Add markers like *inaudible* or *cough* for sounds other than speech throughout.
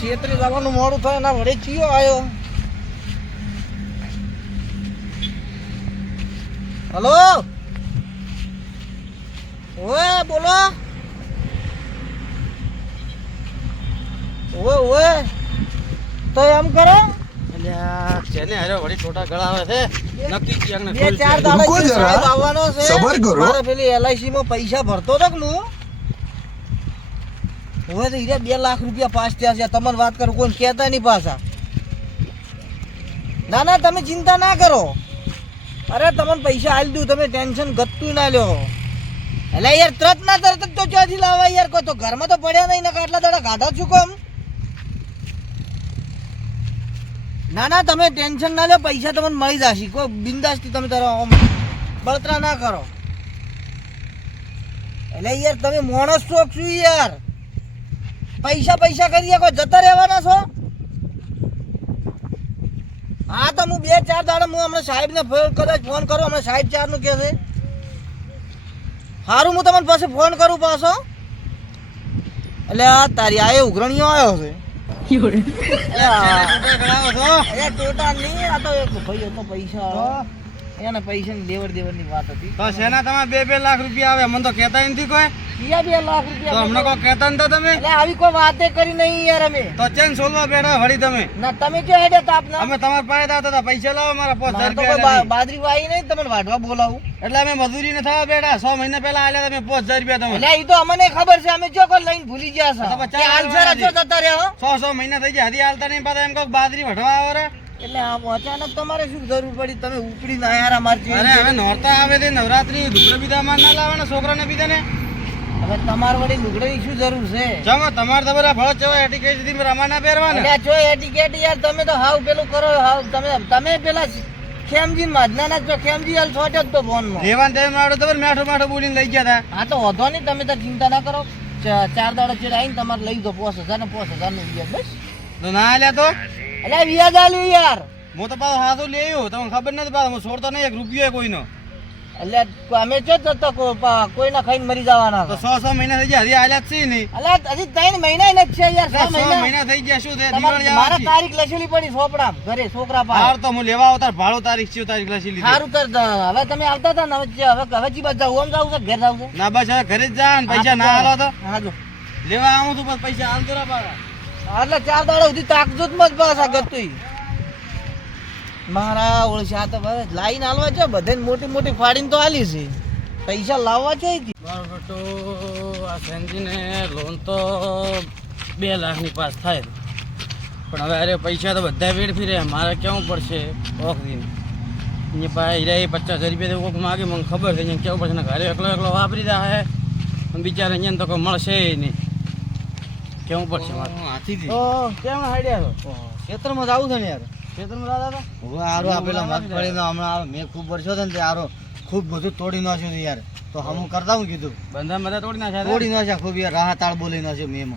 છેતરી જવાનું મોડું થાય એના વડે ચિયો આવ્યો હલો? ઓએ બોલો? ઓએ ઓએ તો એમ કરો. અલ્યા જેને હારે વળી છોટા ગળાવે છે નક્કી ક્યાંક ને બે ચાર દાડા આવવાનો છે સબર કરો. પેલી એલઆઈસી માં પૈસા ભરતો કે હું હવે તો બે લાખ રૂપિયા પાસ થયા છે. તમને વાત કરું કોઈ કહેતા નહીં પાછા. ના ના, તમે ચિંતા ના કરો. અરે, તમને પૈસા આલી દઉં, તમે ટેન્શન ગતું ના લ્યો. એટલે યાર, તરત ના તરત તો ચોથી લાવવા યાર? કોઈ તો ઘરમાં તો પડ્યા નહીં ને આટલા દાડા ગાઢા છું કોમ? ના ના, તમે ટેન્શન ના લો પૈસા તમને મળી જશે. કોઈ બિંદાસથી તમે તારો બળતરા ના કરો. એટલે યાર, તમે માણસ શોખ છું યાર? પૈસા પૈસા કરીએ કોઈ જતા રહેવાના છો? હા તો હું બે ચાર દાડા હું હમણાં સાહેબને ફોન કદાચ ફોન કરું હમણાં સાહેબ ચારનું કહે છે. સારું હું તમને પાસે ફોન કરું પાછો. એટલે આ તારી આ એ ઉઘરણીઓ આવ્યો છે. ટોટા નહીં આ તો ભાઈ હતો પૈસા. એને પૈસાની લેવડ દેવડની વાત હતી. તો શેના તમે બે બે લાખ રૂપિયા આવે? મને તો કેતા નથી કોઈ. કિયા બે લાખ તો હમણાં કોઈ કહેતા નતા તમે? એટલે આવી કોઈ વાતે કરી નહીં યાર અમે. તો ચેન સોલવા બેઠા વળી તમે. ના તમે ક્યાં હેડે તાપ ના? અમે તમાર પાસે દાતા હતા. પૈસા લાવો મારા પોસ તો રૂપિયા બાદરી વાઈ નહીં. તમને વાઢવા બોલાવું. એટલે અમે મજૂરી ને થવા બેઠા. સો મહિના પહેલા આલ્યા તમે પોસ હજાર રૂપિયા તમે. એટલે એ તો અમને ખબર છે. અમે જો કોઈ લઈને ભૂલી ગયા છો. છે હાલ જો જતા રહ્યા. સો સો મહિના થઈ ગયા. હજી હાલતા નહીં. પાછા એમ કહો બાદરી વઢવા આવો એટલે આમ અચાનક તમારે શું જરૂર પડી? તમે ઉપડી ના યાર અમારી અરે હવે નોરતા આવે તે નવરાત્રી દુગડે બીજા માં ના લાવવાના છોકરાને બીજા ને હવે તમાર વળી દુગડે શું જરૂર છે? જમો તમારે તમારા ફળ ચવા એટીકેટથી રમા ના પહેરવા ને જો એટીકેટ યાર તમે તો હાવ પેલું કરો હાવ તમે તમે પેલા ખેમજી માજના છો ખેમજી હાલ છોટે જ તો ફોનમાં દેવાન ટાઈમ આવડે તો મેઠો મેઠો બોલીને લઈ ગયા હતા હા તો વધો નહીં તમે તો ચિંતા ના કરો. ચ- ચાર દાડા ચેડ આવીને તમારે લઈ દો પોસ હજાર ને પોસ હજારનું બસ. ના લે તો? એટલે વ્યાજ આલ્યું યાર. હું તો પાછો હાથો લઈ આવ્યો. તમને ખબર નથી પાછો હું છોડતો નહીં એક રૂપિયો કોઈનો. એટલે અમે જો જતો કોઈના ખાઈને મરી જવાના તો. સો સો મહિના થઈ ગયા હજી આલ્યા છે નહીં. અલ્યા હજી ત્રણ મહિના નથી છે યાર સો મહિના. થઈ ગયા શું છે? મારે તારીખ લખેલી પડી સોપડા ઘરે છોકરા હાર તો હું લેવા આવતા ભાડો તારીખ છે તારીખ લખેલી સારું તર હવે તમે આવતા હતા ને હવે હવે જી બસ જાવ આમ જાવ છે ઘરે જાવ છે? ના બસ હવે ઘરે જ જા પૈસા ના હાલો તો. હા જો. લેવા આવું તું બસ પૈસા હાલ તો પાછા. એટલે ચાર દાડા સુધી તાકજો જ આગળ ગતું મારા ઓળશા તો બસ લાઈન હાલવા છે બધે મોટી મોટી ફાડીને તો હાલી છે. પૈસા લાવવા છે બરાબર તો આ સેન્જીને લોન તો બે લાખની પાસ થાય. પણ હવે અરે પૈસા તો બધા વેડફી ફીરે મારે કેવું પડશે ઓખરીને અહીંયા પાસે હીરા પચાસ રૂપિયા તો કોઈક માગે, મને ખબર છે અહીંયા કેવું પડશે ઘરે એકલો એકલો વાપરી દા હે. બિચારા અહીંયા તો કોઈ મળશે નહીં. કેવું પડશે તો કેમ હાડ્યા છો? ખેતરમાં જ આવું છે ને યાર. ખેતરમાં દાદા? હતા હવે આરો આપેલા મગફળીનો હમણાં મેં ખૂબ વર્ષો છે ને તે આરો ખૂબ બધું તોડી નાખ્યું છે યાર. તો હમું કરતા હું કીધું. બંધા બધા તોડી નાખ્યા તોડી નાખ્યા ખૂબ યાર રાહ તાળ બોલી નાખ્યો મેં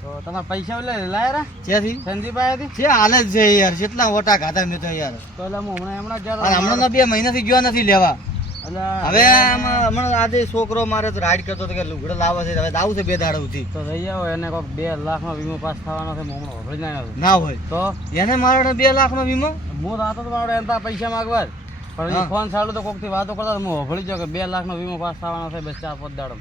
તો તમારા પૈસા લે લાયા જ્યાંથી સંદીપ છે હાલે જ છે યાર કેટલા ઓટા ખાધા મેં તો યાર. તો એટલે હું હમણાં હમણાં હમણાં બે મહિનાથી ગયો નથી લેવા. હવે આમાં હમણાં આજે છોકરો મારે તો રાઈડ કરતો હતો કે લુગડો લાવે છે હવે આવું છે બે દાડાથી તો થઈ આવો એને કોઈક બે લાખનો વીમો પાસ થવાનો છે હમણાં હોભળી ના ના હોય. તો? એને મારો બે લાખ નો વીમો? હું રાતો તો મારો એમ પૈસા માંગવા પણ. ફોન ચાલુ તો કોકથી વાતો કરતા હું હોભળી જાઉં કે બે લાખનો વીમો પાસ થવાનો છે બસ ચાર પાંચ દાડો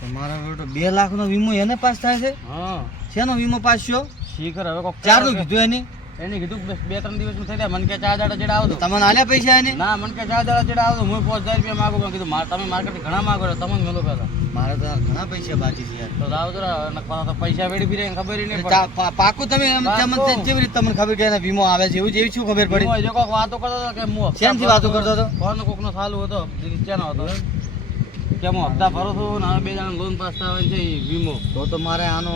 તો મારા બેટો બે લાખ નો વીમો એને પાસ થાય છે? હા. શેનો વીમો પાસ થયો? શીખર હવે કોક ચારનું કીધું એની? એની કીધું બે ત્રણ દિવસ થઈ ગયા મને કે ચાર દાડા જેડા આવતો તમને આલ્યા પૈસા એને? ના મને કે ચાર દાડા જેડા આવતો હું પાંચ હજાર રૂપિયા માગું કીધું મારે તમે માર્કેટ ઘણા માગો છો તમે મેલો પેલા. મારે તો ઘણા પૈસા બાકી છે તો જાવ જરા પૈસા વેડી ફીરે ખબર નહીં પાકું તમે એમ તમને જેવી રીતે તમને ખબર કે વીમો આવે છે એવું જેવી શું ખબર પડી? જો કોઈક વાતો કરતો હતો કે હું શેનથી વાતો કરતો હતો? ફોન કોકનો સાલું હતો રીચાનો હતો. કે હું હપ્તા ભરો છું ને બે જણા લોન પાસ થાય છે વીમો. તો તો મારે આનો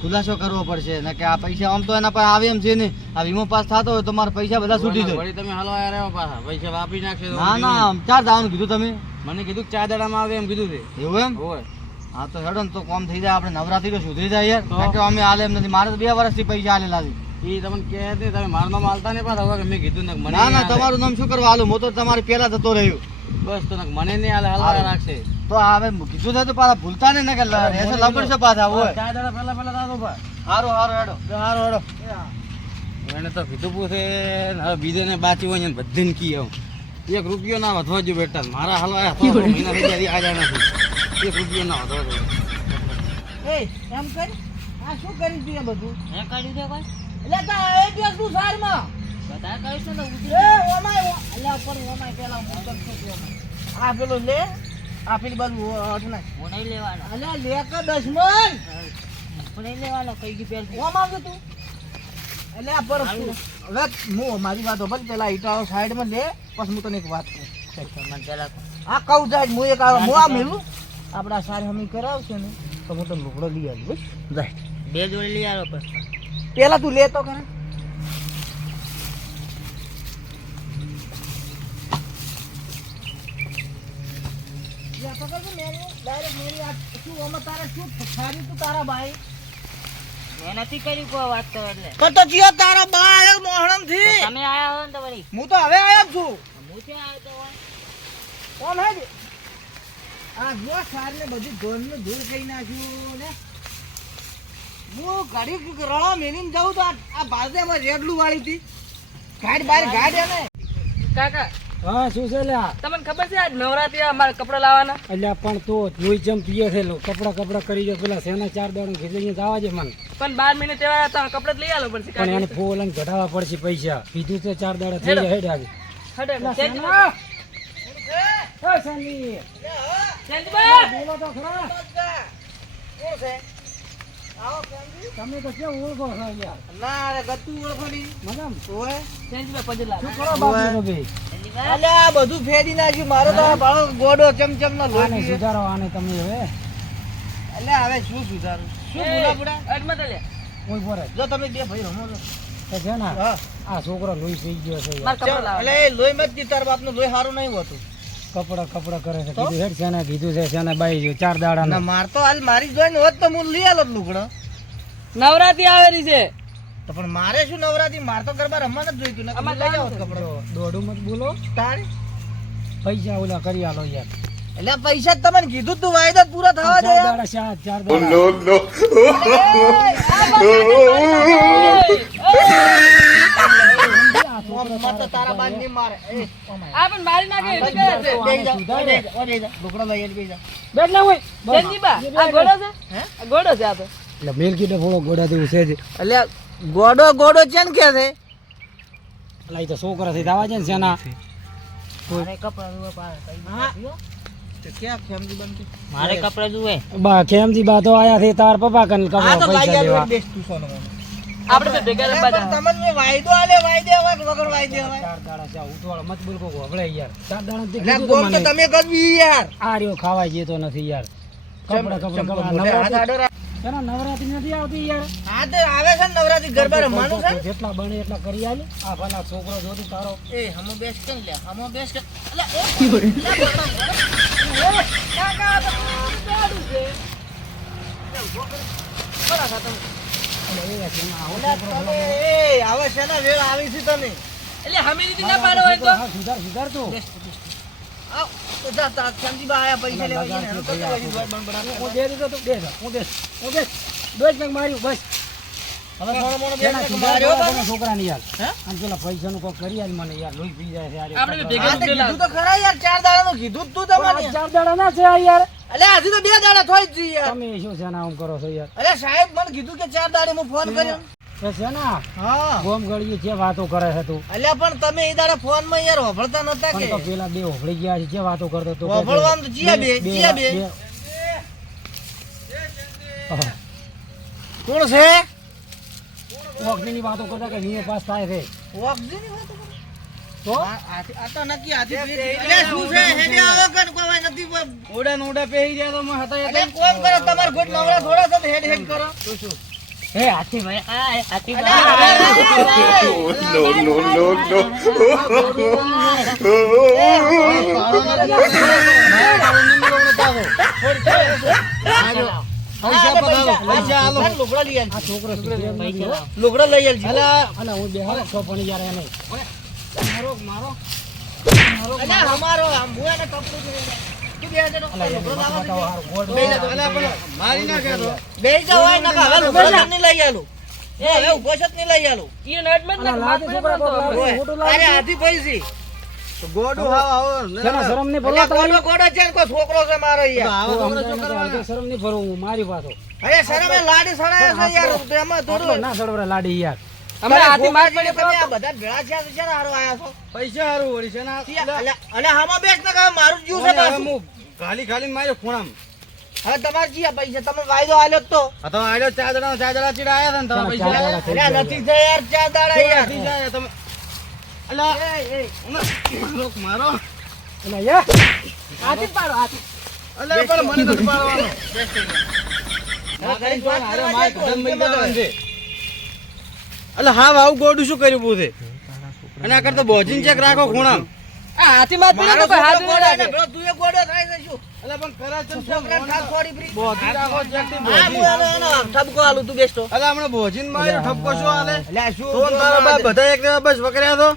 ખુલાસો કરવો પડશે. ને કે આ પૈસા આમ તો એના પર આવે એમ છે ને. આ વીમો પાસ થતો હોય તો મારા પૈસા બધા છૂટી જાય. વળી તમે હાલો આવ્યો પાછા. પૈસા વાપરી નાખશે ના ના ચાર દાવાનું કીધું તમે. મને કીધું કે ચાર દાડામાં આવે એમ કીધું છે. એવું એમ? હોય. હા તો હેડો ને તો કોમ થઈ જાય. આપણે નવરાત્રી તો સુધરી જાય યાર? કે અમે હાલે એમ નથી. મારે તો બે વર્ષથી પૈસા હાલેલા છે. એ તમને કહે છે તમે મારું નામ હાલતા નહીં પાછા હવે મેં કીધું ને મને ના નહીં ના તમારું નામ શું કરવા હાલું? હું તો તમારે પહેલા થતો રહ્યું. બસ તો મને નહીં હાલે હાલવા રાખશે. તો હવે કીધું છે તો પાછા ભૂલતા નહીં ને કે લ- રહેશે લબડશે પાછા હોય ચાર દાડા પહેલા પહેલા દાદો હારો હારું હેડો. હારો હેડો. એને તો કીધું પૂછે હવે બીજે ને બાચી હોય ને બધીને કી આવું એક રૂપિયો ના વધવા જો બેટા મારા હલવા મહિના થઈ આ જાય નથી. એક રૂપિયો ના વધવા જો એ એમ કર. આ શું કરી તું એ બધું? હે કાઢ્યું છે કોઈ? એટલે તા એ દિવસ તું સારમાં. બધા કહ્યું ને ઉતરી એ ઓમાય એટલે ઉપર ઓમાય પેલા હું છે ઓમાય. આ પેલું લે. આ પેલી બાજુ હટ નાખ. હું લેવાનો. અલ્યા લે કે દશમન લેવાનો કઈ ગયું પેલું આવજો તું. એટલે પર હવે હું મારી વાત હોભળ પેલા ઈટાળો સાઈડમાં લે પછી હું તને એક વાત કહું. પેલા આ કહું જાય હું એક હું આ મેલું? આપડા સારી હમી કરાવશે ને. તો હું તને લુગડો લઈ આવ્યો જાય. બે જોડે લઈ આવ્યો પછી પેલા તું લેતો કરે. યા પકડ તો મેની, direct આ શું આમાં તારે શું ફસાડ્યું તું તારા બાઈ? મેં નથી કર્યું કોઈ વાત કરો એટલે પણ તો તારા બા મોહણમ મોહણમથી. તમે આયા હો ને તો હું તો હવે છું. હું આવ્યો તો કોણ હે આ જો સારને બધી ઘરનું ધૂળ કરી નાખ્યું ને. હું ઘડીક રળો મેલીને જાઉં તો આ આ બાજુમાં રેડલું વાળી હતી. ગાડી બાર ગાડી એને. કાકા હા શું છે લ્યા? તમને ખબર છે આજ નવરાત્રી અમારે કપડા લાવવાના? એટલે પણ તો જોઈ જમ પીએ છે લો કપડા કપડા કરી દે પેલા સેના ચાર દાડું ખીચડી જવા છે મને. પણ બાર મહિને તહેવાર હતા કપડા લઈ આલો પડશે પણ એને ફોલ અને ઘટાડવા પડશે પૈસા. કીધું તો ચાર દાડા થઈ જાય હેડ આવી હટે, ચેન્જ સેના! એ સેની! ચેન્જભાઈ! બોલો તો ખરા. કોણ છે તમે તો કેવું ઓળખો છો યાર? ના અરે ગતું ઓળખો નહીં. મજામ? હોય ચેન્જભાઈ પજે લાવો. શું કરો બાપુ ભઈ? અલ્યા આ બધું ફેરી નાખ્યું. મારો તો આ ભાળો ગોડો ચમચમ નો લોહી સુધારો આને તમે હવે. અલે હવે શું સુધારું? શું એ, બુડા અડમત અલે કોઈ પર જો. તમે બે ભાઈ રમો છો. તો છે ને આ છોકરો લોહી થઈ ગયો છે. એટલે લોહી મત દી તાર બાપનું લોહી સારું નહીં હોતું. કપડા કપડા કરે છે. કીધું હેડ છે ને કીધું છે છે ને બાઈ જો ચાર દાડા ના માર તો હાલ મારી જોઈને હોત તો હું લઈ આલો લુગડો. નવરાત્રી આવેલી છે. તો પણ મારે શું નવરાત્રી? માર તો ગરબા રમવા જ જોઈતું ને અમારે લઈ જાવ કપડો. દોડું મત બોલો. તારે? પૈસા ઓલા કરી આલો યાર. એટલે પૈસા તમને કીધું તું વાયદા પૂરા થવા દે યાર. ચાર ચાર દાડા. ઓમ તારા નહીં મારે. આ પણ મારી નાખે એટલે કે. બેહી જા, ઓય બેહી જા, ઓય બેહી જા. લુગડો લઈ આલી, જા. બેટ ના હોય ચેન્જીબા, આ ઘોડો છે? હે? ઘોડો છે આ તો. એટલે મેલ કીધો ઘોડા જેવું છે જ. અલ્યા ગોડો ગોડો છે ને કે છે એટલે એ તો છોકરા થી દાવા છે ને સેના મારે કપડા જુએ બા ખેમજી બા તો આયા છે તાર પપ્પા કન કપડા પૈસા લેવા. આપણે તો ભેગા રમવા જવાનું. તમને વાયદો આલે વાયદે કે વગર વાયદે અવાય ચાર દાડા છે ઉતવાળ મત બોલ કો હવળે યાર ચાર દાડા થી કીધું તો મને તમે કરવી યાર આ રહ્યો ખાવા જેતો નથી યાર કપડા કપડા કપડા મોઢે હાથ નવરાત્રી નથી આવતી યાર? હા તો આવે છે ને નવરાત્રી ગરબા રમવાનું છે જેટલા બને એટલા કરી આલે. આ ભલા છોકરો જોતી તારો. એ હમો બેસ કે લે હમો બેસ કે અલા એ *laughs* એટલે એ છે. ને આવો તમે એ આવે છે ને વેળ આવી છે તમે? એટલે હમી રીતે ના પાડો હોય તો હા, સુધાર સુધાર તો. આવ તો જા તા સંજીબા આયા પૈસા લેવા જઈને. તો તો કેવા વિદ્વાન બન હું દે દે તો દે દો. હું દે દે દોજ કંઈક માર્યું બસ. થોડો બેસ. પેલા તમે યાર. હે? અને પેલા પૈસાનું કોક કરી આલ મને યાર લોહી પી જાય છે યાર આપણે તો ખરા યાર ચાર દાડાનું કીધું તું તમારે. ચાર દાડા ના છે આ યાર. અલે આજે તો બે દાડા થોઈ જ યાર તમે શું છે આમ કરો છો યાર? અરે સાહેબ મને કીધું કે ચાર દાડે હું ફોન કર્યો. છે ને હા. ગોમ ગળીએ જે વાતો કરે છે તું. અલ્યા પણ તમે એ દાડે ફોનમાં યાર વફળતા નતા કે? પેલા બે હોભળી ગયા છે જે વાતો કરતો તો હોભળવાનું જીયા બે, જીયા બે. કોણ છે ઓક્સીની વાતો કરતા કે વીએ પાસ થાય છે વોકજીની વાતો કરે? તો આ- આ તો નક્કી આથી અલ્યા શું છે હેડે આવો કે કોઈ નથી ઓડા નોડા ઓડા જાય તો મેં હતા અલ્યા કોમ કરો તમાર ગોટ નવરા થોડા છો તો હેડ હેડ કરો શું શું હે હાથી ભાઈ આ હાથી નો ભાઈ પૈસા આલો લુગડા લઈ આ છોકરો. લુગડા આલ અલ્યા અને હું બે છો પણ યાર એને. મારો મારો. અલ્યા અમારો આમ હું એને કપડું જોઈએ. તું બે જણો લુગડો લાવવા બતાવો દેજો. હારું, ગોળ બે જણો. અલ્યા પણ મારી ના કહેતો બે જાવ હોય નકા હવે લુગડો નહીં લઈ આલું. એ હવે ઊભો છત નહીં લઈ આલું. એ જ અલા, લાગે છોકરા કોક લાગે. લાગે અરે આધી પૈસી. ગોડું હાવ આવો શરમ નહીં ભરવા ગોડો ગોડો છે કોઈ છોકરો છે મારો યાર આવો છોકરો તો કરવાના? શરમ નહીં ભરવું હું મારી પાછો. અરે શરમે લાડી સડાય છે યાર તો થોડું ના સડવરા લાડી યાર. અમે હાથી માર તમે આ બધા ભેળા થયા છે ને હારો આયા છો? પૈસા હારું વળી છે ને આ- અલ્યા, અલ્યા હામાં બેસ ને મારું જીવ છે પાછું. હું ખાલી ખાલી માર્યો ખૂણામ. હવે તમારે જીયા પૈસા? તમે વાયદો આલ્યો જ તો. આ તો આડ્યો ચાર દાડા ચાર દાડા ચીડા આયા હતા ને તમે પૈસા. નથી યાર ચાર દાડા યાર. નથી તમે. મારો હાથી પાડો પણ મને નથી પાડવાનો. હા આવું ગોડું શું કર્યું પૂછે અને આ કરતો બોજીન ચેક રાખો ખૂણા આ હાથી પડ્યો તો હાથ ગોળો ને પેલો તું એ ગોળો થાય છે શું? અલ્યા પણ કરાચમ છે છોકરાને ખાસ થોડી ફ્રી. બોજી રાખો ચેકથી હા, હું બોજી એનો- એનો ઠપકો આલું, તું બેસતો. અલ્યા હમણાં બોજીન માર્યો ઠપકો શું તો તારા બધા એક બસ પકડ્યા તો?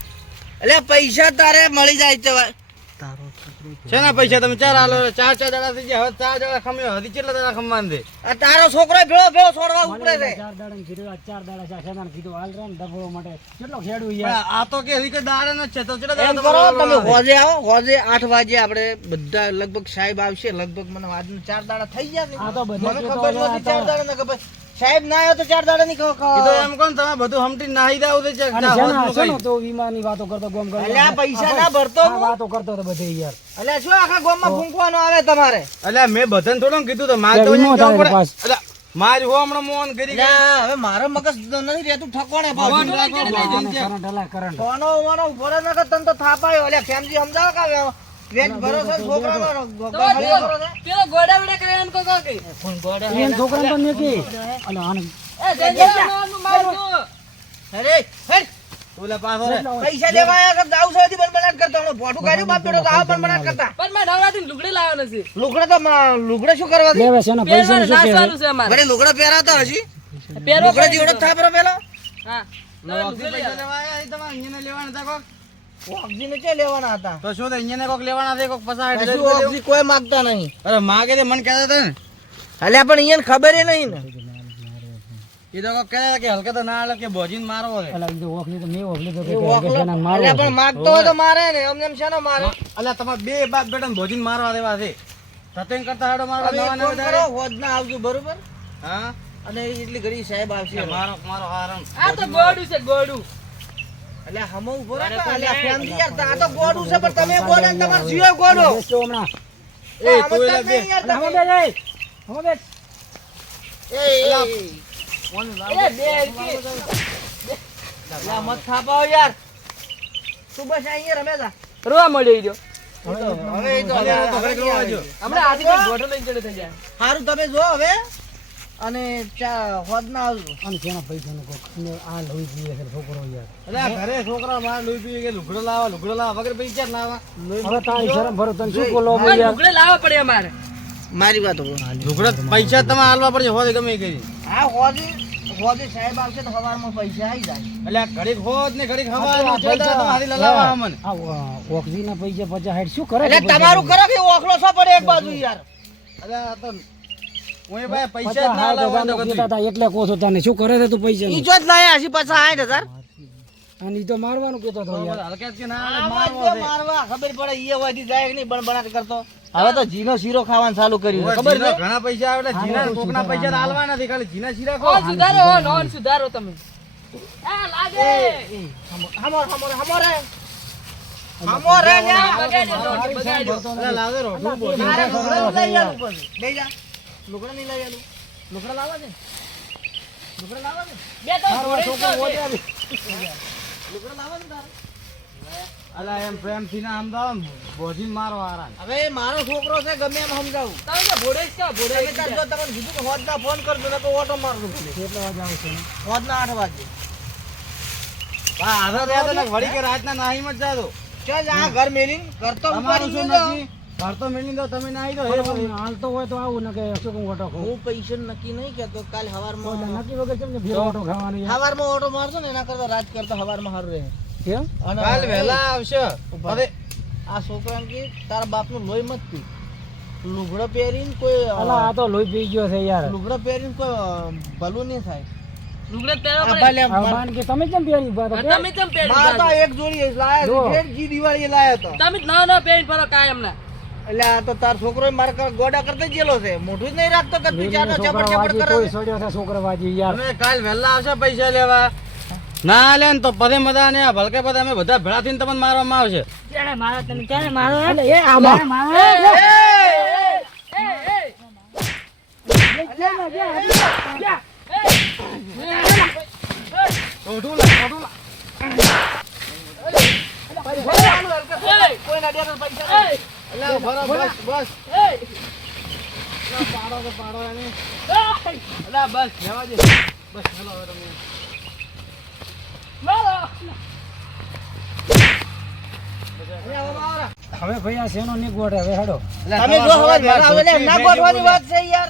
અલ્યા, પૈસા તારે મળી જાય છે ભાઈ. છે. ના પૈસા? તમે ચાર હાલો ચાર ચાર દાડા થઈ ગયા. હવે ચાર દાડા ખમ્યો. હજી કેટલા દાડા ખમવાન દે આ તારો છોકરો ભેળો ભેળો છોડવા ઉપડે છે. ચાર દાડા કીધું આ ચાર દાડા છે શેતાન કીધું? હાલ રે ને માટે. કેટલો ખેડું યાર આ તો કે હજી કે દાડા ન છે. તો કેટલા દાડા કરો તમે હોજે આવો હોજે આઠ વાગે આપણે બધા લગભગ સાહેબ આવશે. લગભગ મને આજનું ચાર દાડા થઈ ગયા છે. આ તો બધા ખબર નથી ચાર દાડા ને ખબર સાહેબ ના આવ્યો તો ચાર દાડા ની તો એમ કોણ તમે બધું હમટી નાહી દાવ તો ચેક અને શેના શેનો તો વાતો કરતો ગોમ કરતો અલ્યા પૈસા ના ભરતો વાતો કરતો તો બધે યાર. અલ્યા શું આખા ગામમાં ફૂંકવાનો આવે તમારે? અલ્યા મેં બધાને થોડું કીધું તો મારે તો વીમો. અલ્યા, મારે હો હમણાં મોન કરી ગયા હવે મારો મગજ નથી રહેતું ઠકોણે કરંટ કરંટ કોનો ઉવાનો ઊભો રહે નકર તન તો થાપાયો. અલ્યા, ખેમજી સમજાવ કે હવે વેચ ભરો છે છોકરાનો ગફળીઓ ભરો છે? પેલો ગોડા વડા કરે એમ કો. કો કે. એને છોકરાને તો મેકી અને આને. એ જંજીરાનું મારજો અરે, હેડ. ઓલા પાછો રે. પૈસા દાવ સુધી બનબનાટ કરતો. હમણાં ભોઠું કાઢ્યું બાપ તો આવા બનબનાટ કરતા. પણ મેં નવરાત્રી લુગડે લાવવાનો નથી લુગડે તો લુગડા શું કરવા દે છે ને પૈસા શું છે અમારે. લુગડા પહેરાતા હજી? પહેરો લુગડા. જેવડો જ થાપરો પેલો? હા. નવાબથી પૈસા લેવા આયા તમારે અહીંયા લેવાના હતા કોક? ઓગજીને ચે લેવાના હતા? તો શું થાય, અહીંયા કોક લેવાના છે કોક પચાસ કશું હજાર કોઈ માંગતા નહીં. અરે માગે તે મને કહેતા હતા ને. અલ્યા પણ અહીંયા ખબર નહીં ને. એ તો કોક કહેતા કે હલકે તો ના હાલે કે ભોજીને મારવો છે. અલા, ઈ ઓખલી તો મેં ઓખલી તો કે એ કે ઓખલો- શેના મારવો અલ્યા પણ માગતો હોય તો મારે ને અમને એમ શેનો મારે? અલ્યા તમારે બે બાપ બેટા ભોજીને મારવા દેવા છે. કરતા હાડો મારવા આવજો બરોબર? હા? અને એટલી ઘડી સાહેબ આવશે મારો મારો હારણ આ તો ગોડું છે ગોડું. અલ્યા હમો ઊભો રાખો અલ્યા ફેમિલી યાર આ તો ગોડું છે પણ તમે ગોડો ને તમારો ગોડો બેસજો હમણાં એ તું જ બે નહીં યાર અલા, તમે. હમો બેસ, એ. હમો બેસ. એ, એ, એ. એ બે હરકી. મત થાપાઓ યાર તું બસ અહીંયા રમે જા રોવા મળ્યો ઈ રહ્યો. હવે એ તો હવે તો હવે અને ચા હોજના આવજો. અને તેના પૈસાનું કોક ને આ લઈ જઈએ છે છોકરો યાર. અલ્યા ઘરે છોકરા માં લઈ પીએ કે લુગડો લાવા લુગડો લાવા વગર પૈસા લાવા? હવે તારી શરમ ભરો તને શું બોલો યાર લુગડો લાવવા પડે અમારે. મારી વાત. લુગડો પૈસા તમે હાલવા પડશે હોય ગમે કરી. આ હોજી હોજી સાહેબ આવશે તો સવારમાં પૈસા આવી જાય. એટલે ઘડીક હોત ને ઘડીક આ હવા તો હારી લલાવા અમને આ ઓક્સીના પૈસા પચાસ હાઈટ શું કરે એટલે તમારું કરો કે ઓખલો છો પડે એક બાજુ યાર. અરે આ તો એટલે કહો છો તને. શું કરે છે તું પૈસા ઈ જ લાયા હજી પાછા આઠ હજાર. અને તો મારવાનું કહેતો હતો યાર. હલકે જ કે ના હાલે, આમાં મારવો જો છે. મારવા ખબર પડે ઈ હોયથી જાય નહીં બણબણાટ કરતો. હવે તો જીનો શીરો ખાવાનું ચાલુ કર્યું ખબર છે? ઘણા પૈસા આવે જીના કોકના પૈસા હાલવા નથી ખાલી જીના શીરા ખો સુધારો ઓન સુધારો તમે. આ લાગે. હમોર હમોર હમોરે હમોરે ન્યા. બગાડ્યો દોઢ, બગાડ્યો. અલ્યા લાવે રો બોલ. લઈ જા. લુગડા નહીં લઈ આલું. લુગડા લાવવા છે? લુગડા લાવવા છે? બે તો ઘોડે જ તો છે. લુગડા લાવવા છે તારે? એમ પ્રેમથી ના સમજાવો મારો હારા હવે મારો છોકરો છે ગમે એમ સમજાવું તમે જ છો, ઘોડે તમે તાર જો તમને કીધું કે હોજના ફોન કરજો ને તો ઓટો મારજો. કેટલા વાગે આવશે ને? હોજના આઠ વાગે હા હાથે રહ્યા તો ને વળી કે રાતના નાહીમાં જ જાતો ચાલ આ ઘર મેલીન ઘર તો નથી ઘર તો મેલી દો તમે નાહી દો હે પણ હાલતો હોય તો આવું ને કે શું કહું ઓટો ખાવ હું પૈસા નક્કી નહીં કેતો કાલ કોઈ હવારમાં નક્કી વગર છે ને ભેરો ઓટો ખાવાની? હવારમાં ઓટો મારજો ને એના કરતા રાત કરતા હવારમાં સારું રહે. કેમ? કાલ વહેલા આવશે. હવે આ છોકરાને કે તારા બાપનું લોહી મત પી. લુગડો પહેરીને કોઈ અલા આ તો લોહી પી ગયો છે યાર. લુગડો પહેરીને કોઈ ભલું નહીં થાય. લુગડે પડે. કે તમે કેમ પહેરી ઊભા હતા? તમે કેમ પહેરી તો એક જોડી લાયા. છે ઘેર જી દિવાળી લાયા તો તમે ના ના પહેરીને ફરો કાયમ ના એટલે આ તો તાર છોકરો માર ગોડા કરતા જેલો છે મોઢું જ નહીં રાખતો કે તું જાનો ચપડ ચપડ કરે કોઈ. છોડ્યો છે છોકરા વાજી યાર અમે કાલ વહેલા આવશે પૈસા લેવા ના લે ને તો પદે મદા ને આ ભલકે પદે અમે બધા ભેળા થઈને તમને મારવામાં આવશે ચાલે મારો તમે ચાલે મારો એ આ મારો એ આમાં કોઈના ડેરે પૈસા હવે ભાઈ આ શેનો ગોઠે હવે હેડો તમે જો હવે ના ગોઠવાની વાત છે યાર.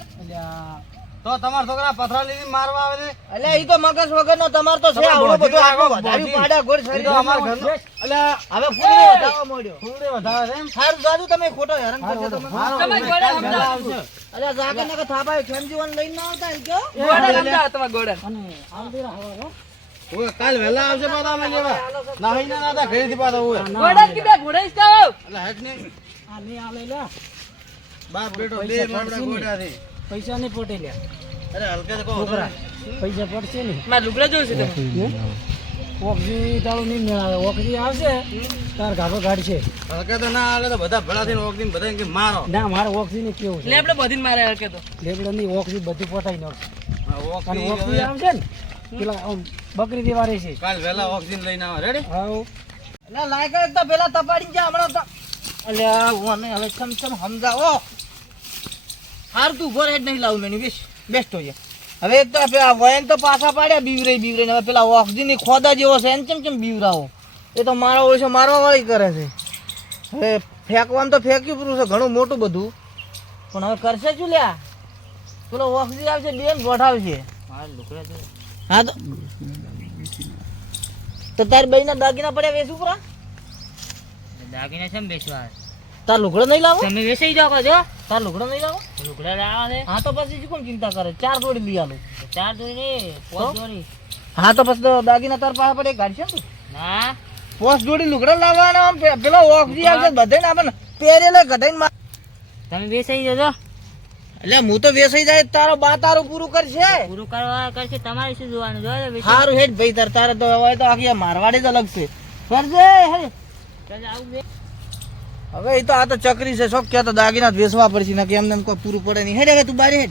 તો તમાર છોકરા પથરા લઈને મારવા આવે છે? એટલે ઈ તો મગજ વગરનો તમાર તો છે આવડો બધો આખો બોધી. પાડા ગોળ શરીર તો અમાર ઘર એટલે હવે ફૂલી વધારવા મોડ્યો. ફૂલડે વધારે છે એમ? સારું દાદુ તમે ખોટો હેરાન કરજો તમે. તમે ગોળા કાલ વહેલા સમજાવો. જાગે ને કે થાપાય ખેમજીવન લઈને ના આવતા એમ કયો ગોળા સમજાવો તમે ગોળા. અને આમ દીરા હવા ઓય, કાલ વહેલા આવશે પાછા અમે લેવા. નાહી ના નાતા ઘરેથી પાછા ઓય. ગોળા કીધા ઘોડાઈ જાઓ. એટલે હેઠ ને આ નહીં આલે લે. બાપ બેટો બે મામડા પડશે ને. પૈસા નહીં પોટે લે અરે હલકે છોકરા પૈસા પડશે ને મારે લુગડા જોયું છે ઓક્સી તાળું નહીં મેળાવે ઓક્સી આવશે તાર ગાભો કાઢશે હલકે તો ના હાલે તો બધા ભેળા થઈને ઓગદીને બધા કે મારો. ના મારે ઓક્સી ને કેવું એટલે છે. આપણે બધીને મારે હલકે તો. લેબડા ની ઓક્સી બધી પોટાઈ નાખશે. હા, અને ઓક્સી આવશે ને પેલા બકરી દેવા છે કાલ વેલા ઓક્સિજન લઈને આવે રેડી હા એટલે લાયક એક તો પેલા તપાડી જા હમણાં તો. અલ્યા ઓને હવે ચમ ચમ સમજાવો. હાર તું ઘર હેડ નહીં લાવું મેની બેસ બેસ્ટ હોય હવે એક તો આ વયન તો પાછા પાડ્યા બીવરે બીવરે હવે પેલા ઓક્સિજન ખોદા જેવો છે એને કેમ કેમ બીવરાવો. એ તો મારા ઓછો મારવા વાળી કરે છે. હવે ફેંકવાનું તો ફેંક્યું પૂરું છે ઘણું મોટું બધું. પણ હવે કરશે શું લ્યા? પેલો ઓક્સિજન આવશે બેન ગોઠાવશે હા તો તો તારી બહેના દાગીના પડ્યા વેચું પૂરા દાગીના છે બેસવા. તાર લુગડો નહીં લાવો? તમે વેસાઈ જાઓ કહો તાર લુગડો નહીં લાવો? લુગડા લાવવા છે હા તો પછી કોણ ચિંતા કરે? ચાર જોડી લઈ આલો. ચાર જોડી ને પોચ જોડી હા તો પછી તો દાગીના તાર પાસે પડે કાઢશે ને તું. ના. પોસ જોડી લુગડા લાવવાના પેલો ઓક્સી આવશે બધાને આપણને પહેરેલે ગધાઈને તમે વેસાઈ જજો. એટલે હું તો વેસાઈ જાય તારો બા તારું પૂરું કરશે. પૂરું કરવા કરશે તમારે શું જોવાનું? વેસાઈ સારું હેડ ભાઈ તાર તારે તો હવે તો આખી મારવાડી જ અલગ છે. ફરજે હે આવું હવે એ તો આ તો ચકરી છે, શોખ, ક્યાં તો દાગીના વેચવા પડશે, ને કે એમને કોઈ પૂરું પડે નહીં. હેડે હવે તું બારે હેડ.